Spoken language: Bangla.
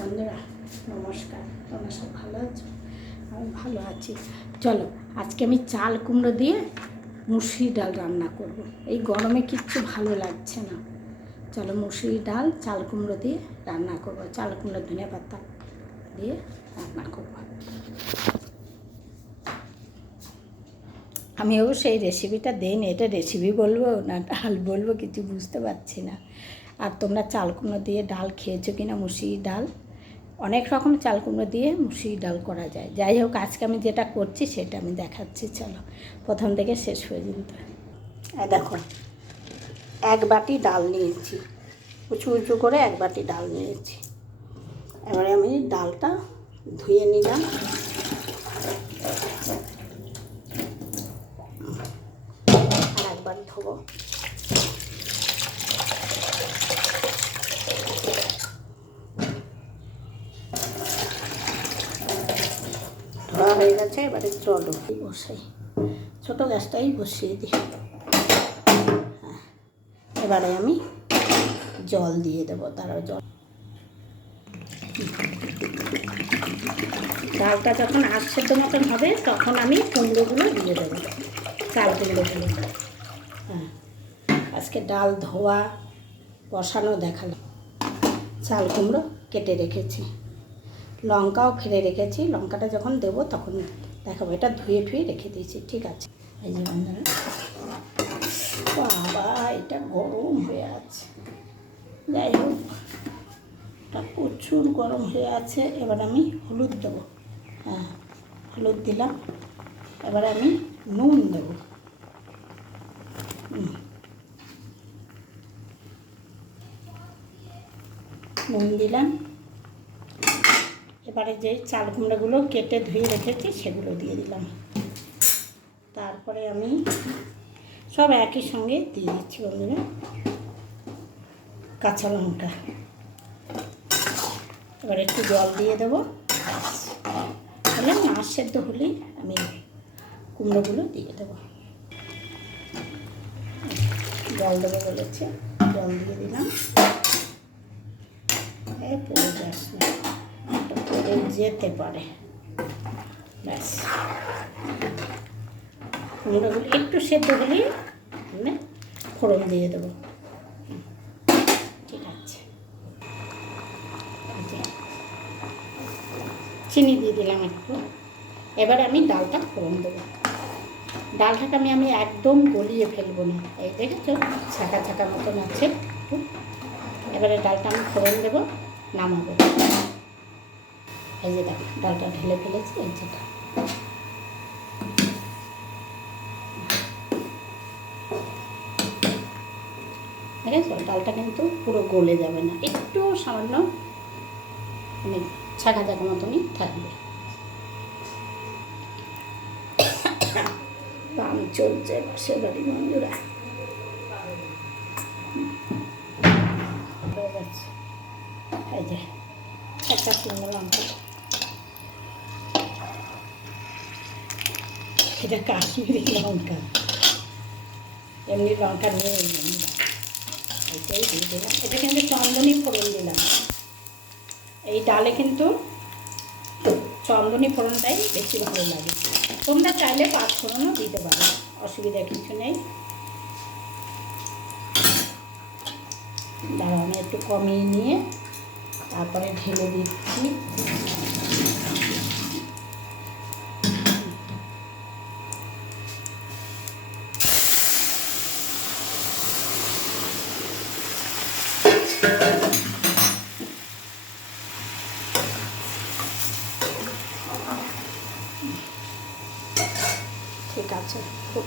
বন্ধুরা নমস্কার, তোমরা সব ভালো আছো? আমি ভালো আছি। চলো আজকে আমি চাল কুমড়ো দিয়ে মুসুরি ডাল রান্না করব। এই গরমে কিচ্ছু ভালো লাগছে না। চলো মুসুরি ডাল চাল কুমড়ো দিয়ে রান্না করব। চাল কুমড়ো ধনে পাতা দিয়ে রান্না করব। আমিও সেই রেসিপিটা দিইনি, এটা রেসিপি বলবো না ডাল বলবো কিছু বুঝতে পারছি না। আর তোমরা চাল কুমড়ো দিয়ে ডাল খেয়েছো কি না? মুসুরি ডাল অনেক রকম চাল কুমড়ো দিয়ে মুসুরি ডাল করা যায়। যাই হোক, আজকে আমি যেটা করছি সেটা আমি দেখাচ্ছি। চলো প্রথম থেকে শেষ পর্যন্ত। দেখো, এক বাটি ডাল নিয়েছি, উঁচু উঁচু করে এক বাটি ডাল নিয়েছি। এবারে আমি ডালটা ধুয়ে নিলাম। আর একবার ধোবো। ধোয়া হয়ে গেছে। এবারে চলো বসাই, ছোটো গ্যাসটাই বসিয়ে দিই। এবারে আমি জল দিয়ে দেবো। তারও জল, ডালটা যখন সেদ্ধ মতন হবে তখন আমি কুমড়োগুলো দিয়ে দেবো, চাল কুমড়োগুলো। হ্যাঁ, আজকে ডাল ধোয়া বসানো দেখালাম। চাল কুমড়ো কেটে রেখেছি, লঙ্কাও ফেলে রেখেছি। লঙ্কাটা যখন দেবো তখন দেখাবো। এটা ধুয়ে ফুয়ে রেখে দিয়েছি। ঠিক আছে, এই যে বন্ধুরা, বাবা এটা গরম হয়ে আছে। যাই হোক, এটা প্রচুর গরম হয়ে আছে। এবার আমি হলুদ দেবো। হ্যাঁ, হলুদ দিলাম। এবার আমি নুন দেবো। নুন দিলাম। এবারে যে চাল কুমড়োগুলো কেটে ধুয়ে রেখেছি সেগুলো দিয়ে দিলাম। তারপরে আমি সব একই সঙ্গে দিয়ে দিচ্ছি বন্ধুরা। কাঁচা লঙ্কা, এবার একটু জল দিয়ে দেবো। তাহলে মাছ সেদ্ধ হলেই আমি কুমড়োগুলো দিয়ে দেবো। জল দেবো বলেছে, জল দিয়ে দিলাম। পড়ে যাস না, পড়ে যেতে পারে। ব্যাস, কুমড়োগুলো একটু সেদ্ধ হলেই আমি ফোড়ন দিয়ে দেবো। ঠিক আছে, চিনি দিয়ে দিলাম একটু। এবার আমি ডালটা ফোড়ন দেবো। ডালটাকে আমি একদম গলিয়ে ফেলবো না। এই দেখেছো, ছাকা ছাকা মতন আছে একটু। এবারে ডালটা আমি ফোড়ন দেবো, নামাবো। এই যে দেখো, ডালটা ঢেলে ফেলেছি। এই যেটা দেখেছো, ডালটা কিন্তু পুরো গলে যাবে না, একটু সামান্য মানে ছাকা ছাকা মতনই থাকবে। কাম চলছে পাশের বাড়ি বন্ধুরা। হয়ে যাচ্ছে। এই যে একটা শুকনো লঙ্কা, এটা কাশ্মীরি লঙ্কা, এমনি লঙ্কা নিয়ে বন্ধুরা এটাই দিয়ে দিলাম। এটা কিন্তু চন্দনী ফোড়ন দিলাম। এই ডালে কিন্তু চন্দনী ফোড়নটাই বেশি ভালো লাগে। তোমরা চাইলে পাঁচ ফোড়নও দিতে পারো, অসুবিধা কিছু নেই। দাঁড়াও, আমি একটু কমিয়ে নিয়ে তারপরে ঢেলে দিচ্ছি। ঠিক আছে, ফুটো